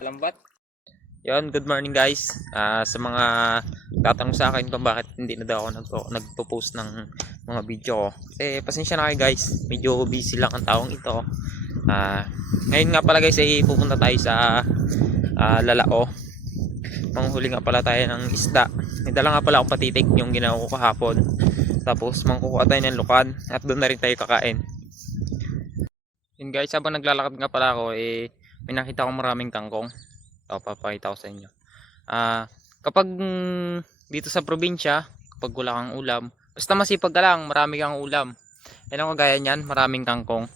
Lambat. Yon, good morning guys. Sa mga tatanong sa akin kung bakit hindi na daw ako nagpo-post ng mga video ko. Pasensya na kayo guys. Medyo busy lang ang taong ito. Ngayon nga pala guys ay pupunta tayo sa Lalao. Manghuli nga pala tayo ng isda. May dala nga pala akong patitik yung ginawa ko kahapon. Tapos mangkukuha tayo ng lukan at doon na rin tayo kakain. Yun guys, habang naglalakad nga pala ako may nakita akong maraming kangkong. Papakita ko sa inyo. Kapag dito sa probinsya, kapag wala kang ulam, basta masipag ka lang, marami kang ulam. Yan ang kagaya niyan, maraming kangkong.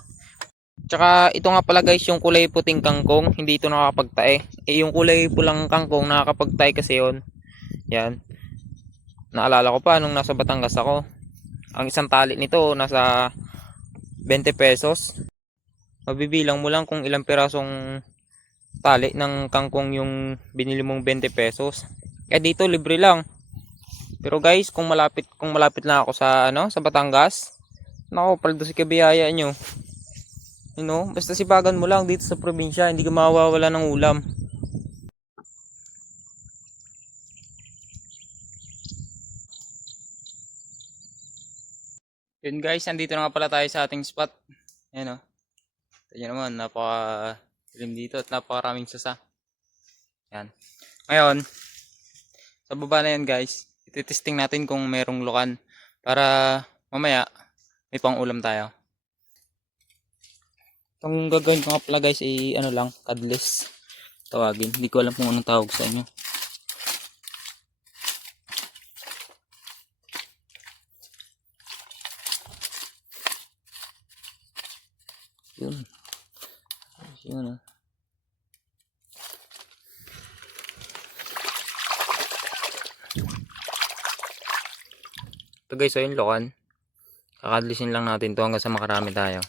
Tsaka ito nga pala guys, yung kulay puting kangkong, hindi ito nakakapagtae. Yung kulay pulang kangkong nakakapagtae kasi yon. Yan. Naalala ko pa nung nasa Batangas ako. Ang isang tali nito nasa 20 pesos. Mabibilang mo lang kung ilang pirasong tali ng kangkong yung binili mong 20 pesos. Dito libre lang. Pero guys, kung malapit lang ako sa sa Batangas, nako, paldo si kabiyaya nyo. Basta sipagan mo lang dito sa probinsya, hindi ka mawawala ng ulam. Yun guys, andito na nga pala tayo sa ating spot. Ayan Tignan naman, napaka-dilim dito at napakaraming sasa. Yan. Ngayon, sa baba na yan guys, ititesting natin kung merong lukan para mamaya may pang ulam tayo. Itong gagawin ko nga pala guys ay lang, codless tawagin. Hindi ko alam kung anong tawag sa inyo. Yun. Yun Ito guys, yung lokan. Kakadlisin lang natin to hanggang sa makarami tayo.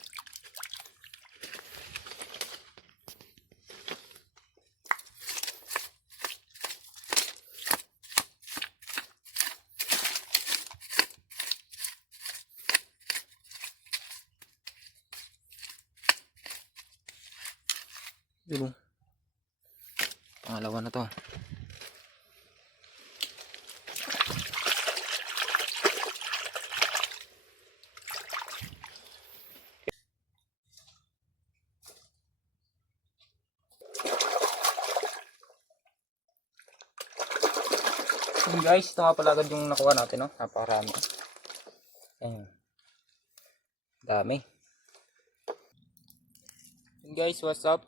Yun. Pangalawa na to. Yun guys, ito nga pala agad yung nakuha natin, napakarami. Ayan. Dami. Yun guys, what's up?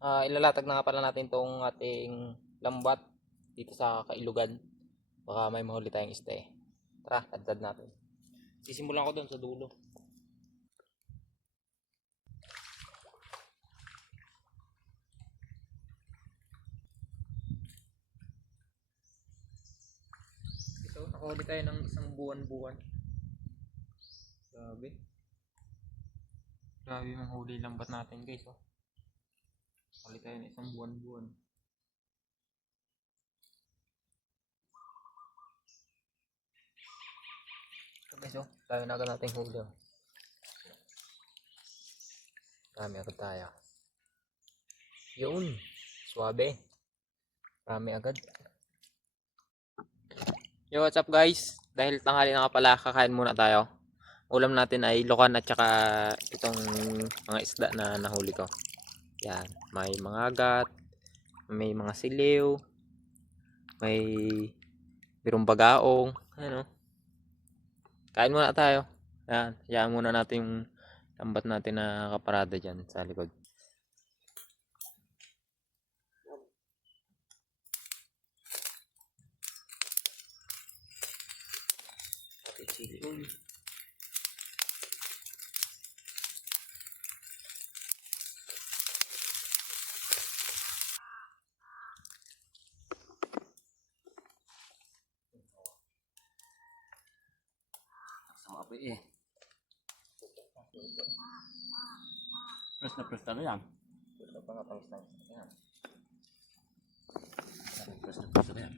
Ilalatag na nga pala natin tong ating lambat dito sa Kailugan. Baka may mahuli tayong isda eh. Tara, tadtad natin. Sisimulan ko doon sa dulo. So, nakahuli tayo ng isang buwan-buwan. Grabe. Grabe yung huli lambat natin guys. Nakahuli tayo ng isang buwan-buwan. So guys, tayo na agad natin huli. Dami agad tayo. Yun. Suwabe. Dami agad. Yo, what's up guys? Dahil tanghali na nga pala, kakain muna tayo. Ulam natin ay lokan at saka itong mga isda na nahuli ko. Yan, may mga agat, may mga siliw, may birong bagaong. Kain muna tayo. Yan, hayaan muna natin yung lambat natin na kaparada dyan sa likod. Siliw. Sabi Press na yan. Press na pa nga pang isang yan. Press na yan.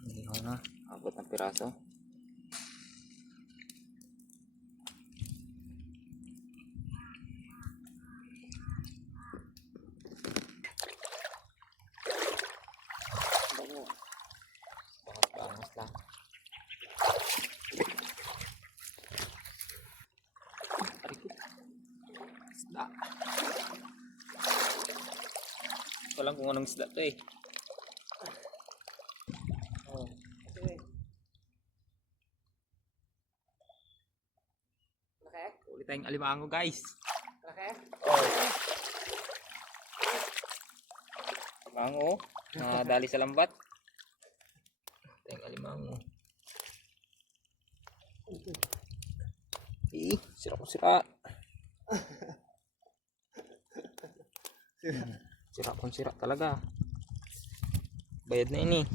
Hindi ko na. Abot ng piraso. isda. Ito lang kung anong isda to eh. Oh. Laki? Ulit tayong alimango guys. Laki? Oh. Alimango. Dali sa lambat. Tayong alimango. Sira ko sira. Sira kung sira talaga. Bayad na ini.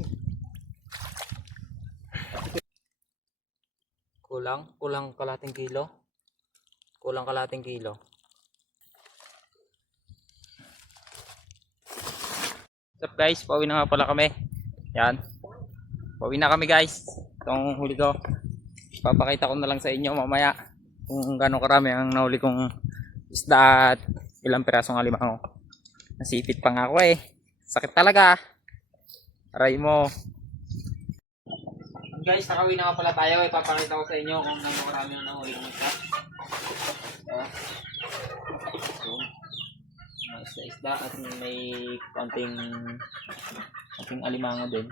Kulang kalating kilo. Kulang kalating kilo. What's up guys? Pauwi na nga pala kami. Yan. Pauwi na kami guys. Itong huli ko. Papakita ko na lang sa inyo mamaya kung gaano karami ang nahuli kong isda at ilang pirasong alimango. Nasipit pa nga ako eh. Sakit talaga. Aray mo. Guys, nakauwi na nga pala tayo. Ipapakita ko sa inyo kung gaano karami ang nahuli kong isda. So, may isda at may konting alimango din.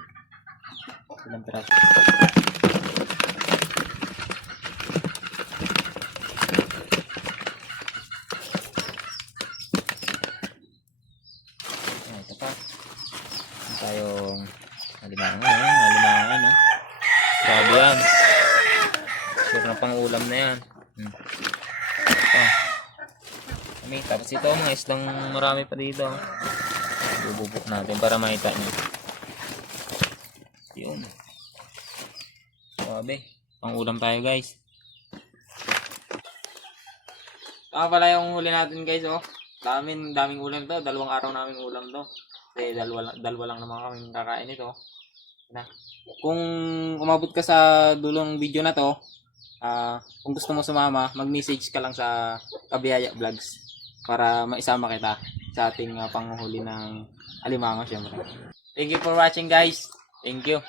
Ilang piraso. Ito pa. Ito tayong alimango. Alimango, no? Grabe yan. Sure na pang ulam na yan. Tapos ito mga islang marami pa dito. Bububuk natin para makita nyo. Yun. Grabe. Pang ulam tayo guys. Tama pala yung huli natin guys, oh. Daming ulam to. 2 araw naming ulam to. Kasi dalawa lang naman kami kakain ito. Na. Kung umabot ka sa dulong video na to, kung gusto mo sumama, mag-message ka lang sa Kabiyaya Vlogs para maisama kita sa ating panghuli ng alimango syempre. Thank you for watching guys. Thank you.